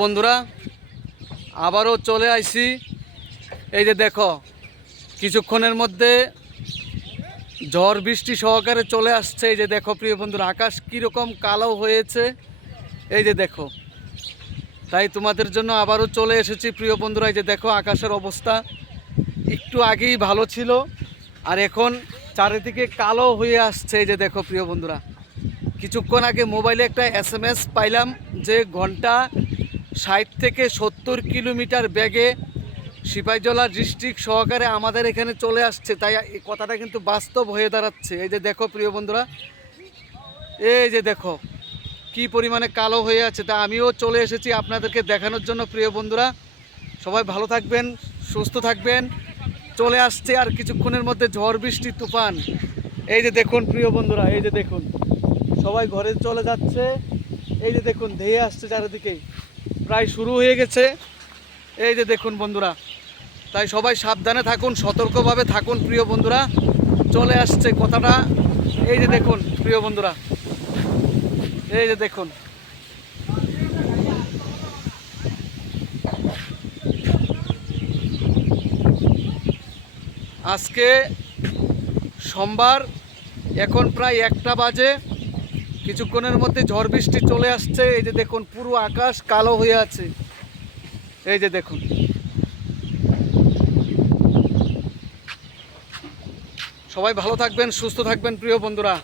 বন্ধুরা আবারও চলে আইছি। এই যে দেখো কিছুক্ষণের মধ্যে ঝড় বৃষ্টি সহকারে চলে আসছে। এই যে দেখো প্রিয় বন্ধুরা, আকাশ কীরকম কালো হয়েছে এই যে দেখো। তাই তোমাদের জন্য আবারও চলে এসেছি প্রিয় বন্ধুরা। এই যে দেখো আকাশের অবস্থা একটু আগেই ভালো ছিল আর এখন চারিদিকে কালো হয়ে আসছে। এই যে দেখো প্রিয় বন্ধুরা, কিছুক্ষণ আগে মোবাইলে একটা SMS পাইলাম যে ঘন্টা 60 থেকে 70 কিলোমিটার বেগে সিপাহীজলা ডিস্ট্রিক্ট সহকারে আমাদের এখানে চলে আসছে। তাই এই কথাটা কিন্তু বাস্তব হয়ে দাঁড়াচ্ছে। এই যে দেখো প্রিয় বন্ধুরা, এই যে দেখো কি পরিমাণে কালো হয়ে আছে। তা আমিও চলে এসেছি আপনাদেরকে দেখানোর জন্য। প্রিয় বন্ধুরা সবাই ভালো থাকবেন, সুস্থ থাকবেন। চলে আসছে আর কিছুক্ষণের মধ্যে ঝড় বৃষ্টি তুফান। এই যে দেখুন প্রিয় বন্ধুরা, এই যে দেখুন সবাই ঘরে চলে যাচ্ছে। এই যে দেখুন ধেয়ে আসছে চারিদিকে, প্রায় শুরু হয়ে গেছে। এই যে দেখুন বন্ধুরা, তাই সবাই সাবধানে থাকুন, সতর্কভাবে থাকুন প্রিয় বন্ধুরা। চলে আসছে কথাটা। এই যে দেখুন প্রিয় বন্ধুরা, এই যে দেখুন আজকে সোমবার, এখন প্রায় 1টা বাজে। কিছুক্ষণের মধ্যে ঝড় বৃষ্টি চলে আসছে। এই যে দেখুন পুরো আকাশ কালো হয়ে আছে। এই যে দেখুন সবাই ভালো থাকবেন, সুস্থ থাকবেন প্রিয় বন্ধুরা।